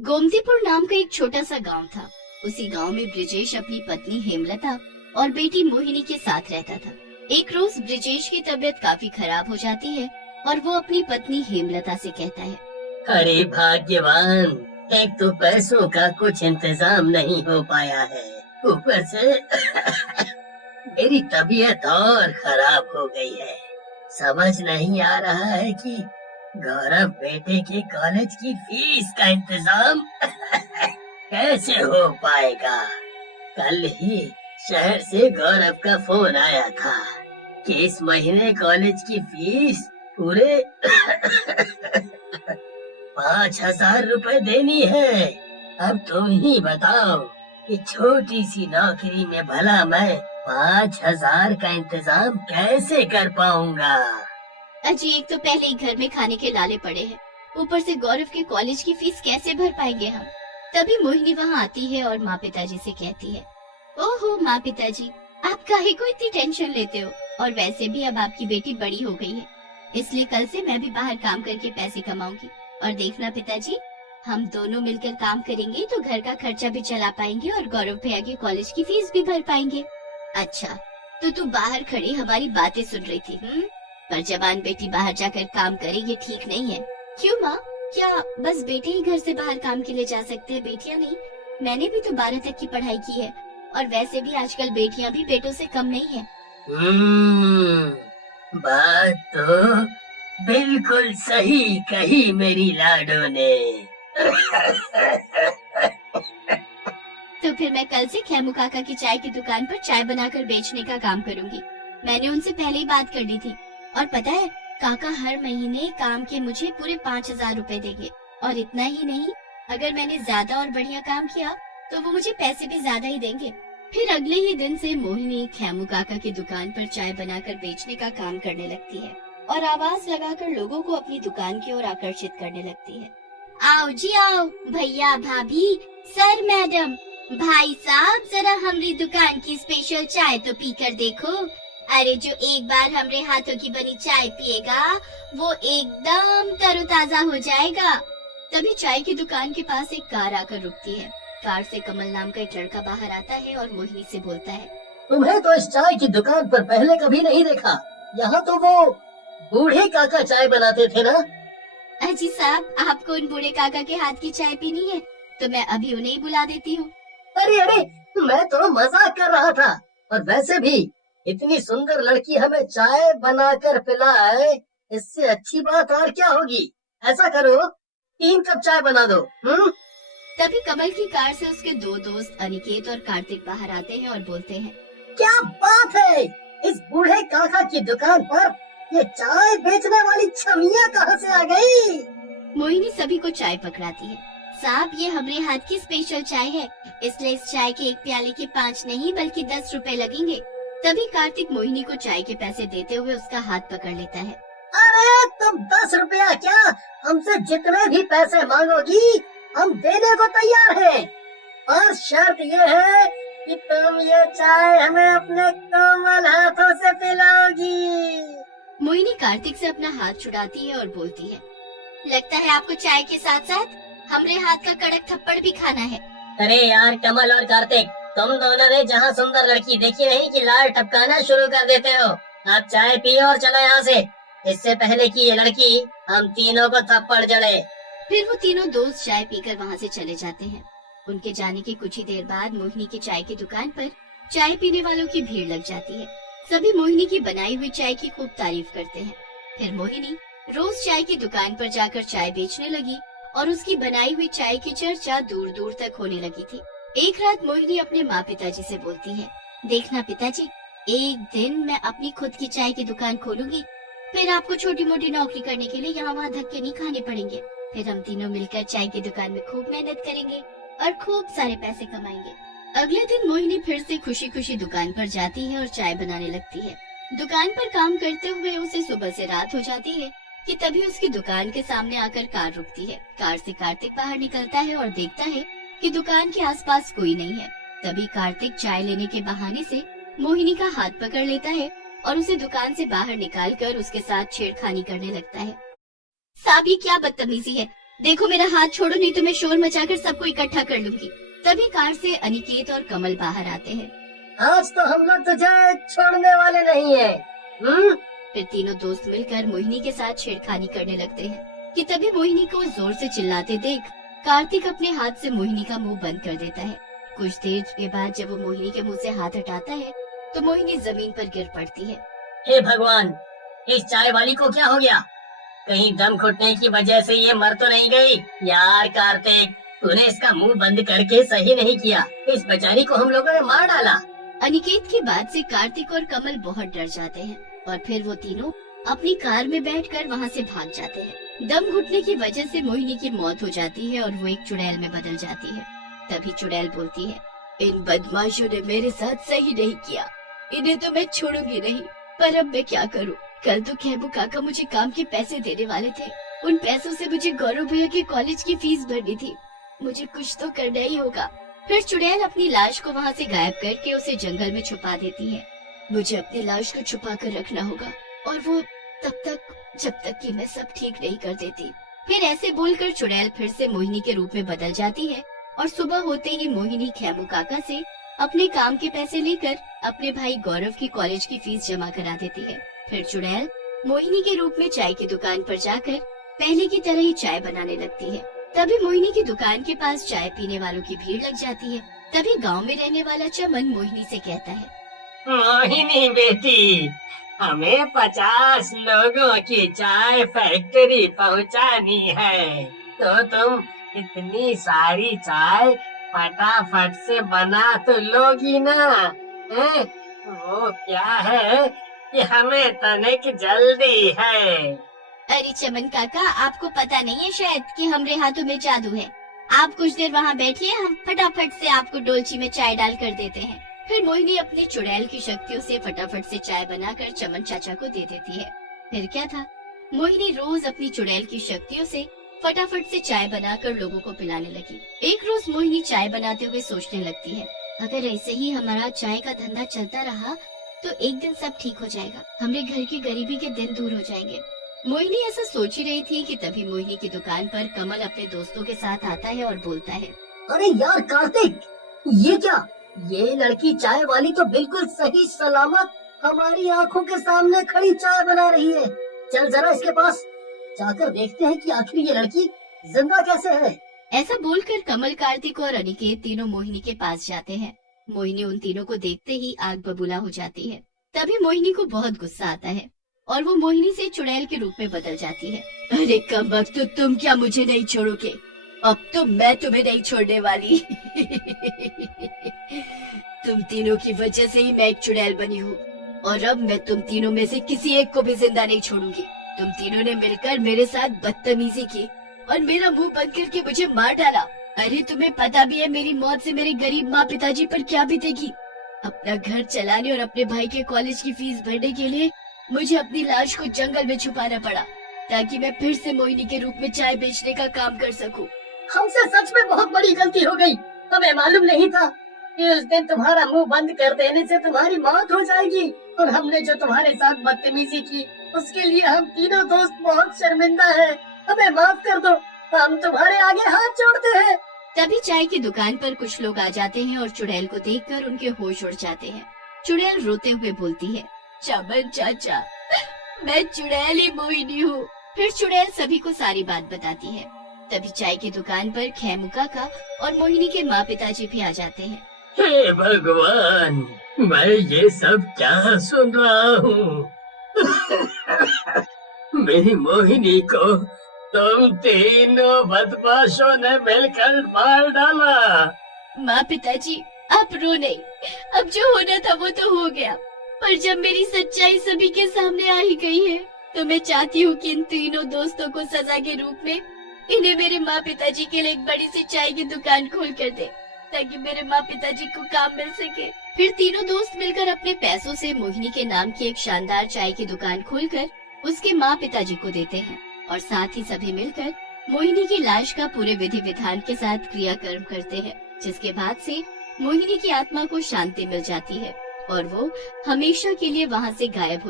गोमतीपुर नाम का एक छोटा सा गांव था। उसी गांव में ब्रिजेश अपनी पत्नी हेमलता और बेटी मोहिनी के साथ रहता था। एक रोज ब्रिजेश की तबीयत काफी खराब हो जाती है और वो अपनी पत्नी हेमलता से कहता है, अरे भाग्यवान, एक तो पैसों का कुछ इंतजाम नहीं हो पाया है, ऊपर से मेरी तबीयत और खराब हो गई है। समझ नहीं आ रहा है कि गौरव बेटे के कॉलेज की फीस का इंतजाम कैसे हो पाएगा। कल ही शहर से गौरव का फोन आया था कि इस महीने कॉलेज की फीस पूरे 5,000 रुपए देनी है। अब तुम ही बताओ कि छोटी सी नौकरी में भला मैं 5,000 का इंतजाम कैसे कर पाऊंगा। अजी एक तो पहले ही घर में खाने के लाले पड़े हैं, ऊपर से गौरव के कॉलेज की फीस कैसे भर पाएंगे हम। तभी मोहिनी वहाँ आती है और माँ पिताजी से कहती है, ओहो माँ पिताजी, आप काहे को इतनी टेंशन लेते हो, और वैसे भी अब आपकी बेटी बड़ी हो गई है, इसलिए कल से मैं भी बाहर काम करके पैसे कमाऊंगी। और देखना पिताजी, हम दोनों मिलकर काम करेंगे तो घर का खर्चा भी चला पाएंगे और गौरव भैया की कॉलेज की फीस भी भर पाएंगे। अच्छा, तो तू बाहर खड़ी हमारी बातें सुन रही थी, पर जवान बेटी बाहर जाकर काम करे ये ठीक नहीं है। क्यों माँ, क्या बस बेटे ही घर से बाहर काम के लिए जा सकते हैं, बेटियाँ नहीं? मैंने भी तो 12 तक की पढ़ाई की है, और वैसे भी आजकल बेटियाँ भी बेटों से कम नहीं है। बात तो बिल्कुल सही कही मेरी लाडो ने। तो फिर मैं कल से खेमू काका की चाय की दुकान पर चाय बनाकर बेचने का काम करूंगी। मैंने उनसे पहले ही बात कर दी थी, और पता है काका हर महीने काम के मुझे पूरे 5,000 रुपए देंगे। और इतना ही नहीं, अगर मैंने ज्यादा और बढ़िया काम किया तो वो मुझे पैसे भी ज्यादा ही देंगे। फिर अगले ही दिन से मोहिनी खेमू काका की दुकान पर चाय बनाकर बेचने का काम करने लगती है और आवाज लगाकर लोगों को अपनी दुकान की ओर आकर्षित करने लगती है। आओ जी आओ, भैया भाभी, सर मैडम, भाई साहब, जरा हमारी दुकान की स्पेशल चाय तो पी कर देखो। अरे जो एक बार हमरे हाथों की बनी चाय पिएगा वो एकदम तरोताजा हो जाएगा। तभी चाय की दुकान के पास एक कार आकर रुकती है। कार से कमल नाम का एक लड़का बाहर आता है और मोहिनी से बोलता है, तुम्हें तो इस चाय की दुकान पर पहले कभी नहीं देखा। यहाँ तो वो बूढ़े काका चाय बनाते थे ना। अजी साहब, आपको उन बूढ़े काका के हाथ की चाय पीनी है तो मैं अभी उन्हें ही बुला देती हूँ। अरे अरे, मैं तो मजाक कर रहा था। और वैसे भी इतनी सुंदर लड़की हमें चाय बनाकर पिलाए, इससे अच्छी बात और क्या होगी। ऐसा करो, 3 कप चाय बना दो। तभी कमल की कार से उसके 2 दोस्त अनिकेत और कार्तिक बाहर आते हैं और बोलते हैं, क्या बात है, इस बूढ़े काका की दुकान पर ये चाय बेचने वाली छमिया कहाँ से आ गई। मोहिनी सभी को चाय पकड़ाती है। साहब, ये हमारे हाथ की स्पेशल चाय है, इसलिए इस चाय के एक प्याले के 5 नहीं बल्कि 10 रुपए लगेंगे। तभी कार्तिक मोहिनी को चाय के पैसे देते हुए उसका हाथ पकड़ लेता है। अरे तुम 10 रुपया क्या, हमसे जितने भी पैसे मांगोगी हम देने को तैयार हैं, और शर्त ये है कि तुम ये चाय हमें अपने कोमल हाथों से पिलाओगी। मोहिनी कार्तिक से अपना हाथ छुड़ाती है और बोलती है, लगता है आपको चाय के साथ साथ हमरे हाथ का कड़क थप्पड़ भी खाना है। अरे यार कमल और कार्तिक, तुम दोनों ने जहाँ सुंदर लड़की देखी नहीं कि लाल टपकाना शुरू कर देते हो। आप चाय पियो और चलो यहाँ से, इससे पहले कि ये लड़की हम तीनों को थप्पड़ जड़े। फिर वो तीनों दोस्त चाय पीकर वहाँ से चले जाते हैं। उनके जाने के कुछ ही देर बाद मोहिनी की चाय की दुकान पर चाय पीने वालों की भीड़ लग जाती है। सभी मोहिनी की बनाई हुई चाय की खूब तारीफ करते हैं। फिर मोहिनी रोज चाय की दुकान पर जाकर चाय बेचने लगी और उसकी बनाई हुई चाय की चर्चा दूर दूर तक होने लगी थी। एक रात मोहिनी अपने माँ पिताजी से बोलती है, देखना पिताजी, एक दिन मैं अपनी खुद की चाय की दुकान खोलूंगी, फिर आपको छोटी मोटी नौकरी करने के लिए यहाँ वहाँ धक्के नहीं खाने पड़ेंगे। फिर हम तीनों मिलकर चाय की दुकान में खूब मेहनत करेंगे और खूब सारे पैसे कमाएंगे। अगले दिन मोहिनी फिर से खुशी खुशी दुकान पर जाती है और चाय बनाने लगती है। दुकान पर काम करते हुए उसे सुबह से रात हो जाती है कि तभी उसकी दुकान के सामने आकर कार रुकती है। कार से कार्तिक बाहर निकलता है और देखता है कि दुकान के आसपास कोई नहीं है। तभी कार्तिक चाय लेने के बहाने से मोहिनी का हाथ पकड़ लेता है और उसे दुकान से बाहर निकालकर उसके साथ छेड़खानी करने लगता है। साहब, ये क्या बदतमीजी है, देखो मेरा हाथ छोड़ो, नहीं तो मैं शोर मचाकर सबको इकट्ठा कर लूंगी। तभी कार से अनिकेत और कमल बाहर आते हैं। आज तो हम लोग तुझे छोड़ने वाले नहीं है। फिर तीनों दोस्त मिलकर मोहिनी के साथ छेड़खानी करने लगते हैं कि तभी मोहिनी को जोर से चिल्लाते देख कार्तिक अपने हाथ से मोहिनी का मुंह बंद कर देता है। कुछ देर के बाद जब वो मोहिनी के मुंह से हाथ हटाता है तो मोहिनी जमीन पर गिर पड़ती है। हे भगवान, इस चाय वाली को क्या हो गया? कहीं दम घुटने की वजह से ये मर तो नहीं गई? यार कार्तिक, तूने इसका मुंह बंद करके सही नहीं किया। इस बेचारी को हम लोगों ने मार डाला। अनिकेत की बात से कार्तिक और कमल बहुत डर जाते हैं और फिर वो तीनों अपनी कार में बैठकर वहाँ से भाग जाते हैं। दम घुटने की वजह से मोहिनी की मौत हो जाती है और वो एक चुड़ैल में बदल जाती है। तभी चुड़ैल बोलती है, इन बदमाशों ने मेरे साथ सही नहीं किया, इन्हें तो मैं छोड़ूंगी नहीं। पर अब मैं क्या करूं? कल तो खेबू काका मुझे काम के पैसे देने वाले थे। उन पैसों से मुझे गौरव भैया के कॉलेज की फीस भरनी थी। मुझे कुछ तो करना ही होगा। फिर चुड़ैल अपनी लाश को वहाँ से गायब करके उसे जंगल में छुपा देती है। मुझे अपनी लाश को छुपा कर रखना होगा और वो तब तक जब तक कि मैं सब ठीक नहीं कर देती। फिर ऐसे बोलकर चुड़ैल फिर से मोहिनी के रूप में बदल जाती है और सुबह होते ही मोहिनी खेमू काका से अपने काम के पैसे लेकर अपने भाई गौरव की कॉलेज की फीस जमा करा देती है। फिर चुड़ैल मोहिनी के रूप में चाय की दुकान पर जाकर पहले की तरह ही चाय बनाने लगती है। तभी मोहिनी की दुकान के पास चाय पीने वालों की भीड़ लग जाती है। तभी गांव में रहने वाला चमन मोहिनी से कहता है, मोहिनी बेटी, हमें 50 लोगों की चाय फैक्ट्री पहुंचानी है, तो तुम इतनी सारी चाय फटाफट से बना तो लोगी ना? वो क्या है कि हमें तनिक जल्दी है। अरे चमन काका, आपको पता नहीं है शायद कि हमारे हाथों में जादू है। आप कुछ देर वहाँ बैठिए, हम फटाफट से आपको डोलची में चाय डाल कर देते हैं। फिर मोहिनी अपनी चुड़ैल की शक्तियों से फटाफट से चाय बनाकर चमन चाचा को दे देती है। फिर क्या था, मोहिनी रोज अपनी चुड़ैल की शक्तियों से फटाफट से चाय बनाकर लोगों को पिलाने लगी। एक रोज मोहिनी चाय बनाते हुए सोचने लगती है, अगर ऐसे ही हमारा चाय का धंधा चलता रहा तो एक दिन सब ठीक हो जाएगा, हमारे घर की गरीबी के दिन दूर हो जाएंगे। मोहिनी ऐसा सोच ही रही थी कि तभी मोहिनी की दुकान पर कमल अपने दोस्तों के साथ आता है और बोलता है, अरे यार कार्तिक, ये क्या? ये लड़की चाय वाली तो बिल्कुल सही सलामत हमारी आंखों के सामने खड़ी चाय बना रही है। चल जरा इसके पास जाकर देखते हैं कि आखिर ये लड़की जिंदा कैसे है। ऐसा बोलकर कमल, कार्तिक और अनिकेत तीनों मोहिनी के पास जाते हैं। मोहिनी उन तीनों को देखते ही आग बबूला हो जाती है। तभी मोहिनी को बहुत गुस्सा आता है और वो मोहिनी से चुड़ैल के रूप में बदल जाती है। अरे कमबख्त, तो तुम क्या मुझे नहीं छोड़ोगे? अब तो मैं तुम्हें नहीं छोड़ने वाली। तुम तीनों की वजह से ही मैं एक चुड़ैल बनी हूँ और अब मैं तुम तीनों में से किसी एक को भी जिंदा नहीं छोड़ूंगी। तुम तीनों ने मिलकर मेरे साथ बदतमीजी की और मेरा मुंह बंद करके मुझे मार डाला। अरे तुम्हें पता भी है मेरी मौत से मेरे गरीब माँ पिताजी पर क्या बीतेगी। अपना घर चलाने और अपने भाई के कॉलेज की फीस भरने के लिए मुझे अपनी लाश को जंगल में छुपाना पड़ा ताकि मैं फिर से मोहिनी के रूप में चाय बेचने का काम कर सकूं। हमसे सच में बहुत बड़ी गलती हो गई। हमें मालूम नहीं था कि उस दिन तुम्हारा मुंह बंद कर देने से तुम्हारी मौत हो जाएगी और हमने जो तुम्हारे साथ बदतमीजी की उसके लिए हम तीनों दोस्त बहुत शर्मिंदा हैं। हमें माफ कर दो, हम तुम्हारे आगे हाथ जोड़ते हैं। तभी चाय की दुकान पर कुछ लोग आ जाते हैं और चुड़ैल को देखकर उनके होश उड़ जाते हैं। चुड़ैल रोते हुए बोलती है, चमन चाचा, मैं चुड़ैल ही मोहिनी हूँ। फिर चुड़ैल सभी को सारी बात बताती है। तभी चाय की दुकान पर खेमू काका और मोहिनी के माँ पिताजी भी आ जाते हैं। हे भगवान, मैं ये सब क्या सुन रहा हूँ? मेरी मोहिनी को तुम तीनों बदमाशों ने मिलकर मार डाला। माँ पिताजी, आप रो नहीं, अब जो होना था वो तो हो गया, पर जब मेरी सच्चाई सभी के सामने आ ही गई है तो मैं चाहती हूँ कि इन तीनों दोस्तों को सजा के रूप में इन्हें मेरे माँ पिताजी के लिए एक बड़ी सी चाय की दुकान खोल कर दे ताकि मेरे माँ पिताजी को काम मिल सके। फिर तीनों दोस्त मिलकर अपने पैसों से मोहिनी के नाम की एक शानदार चाय की दुकान खोलकर उसके माँ पिताजी को देते हैं और साथ ही सभी मिलकर मोहिनी की लाश का पूरे विधि विधान के साथ क्रियाकर्म करते हैं, जिसके बाद से मोहिनी की आत्मा को शांति मिल जाती है और वो हमेशा के लिए वहाँ से गायब हो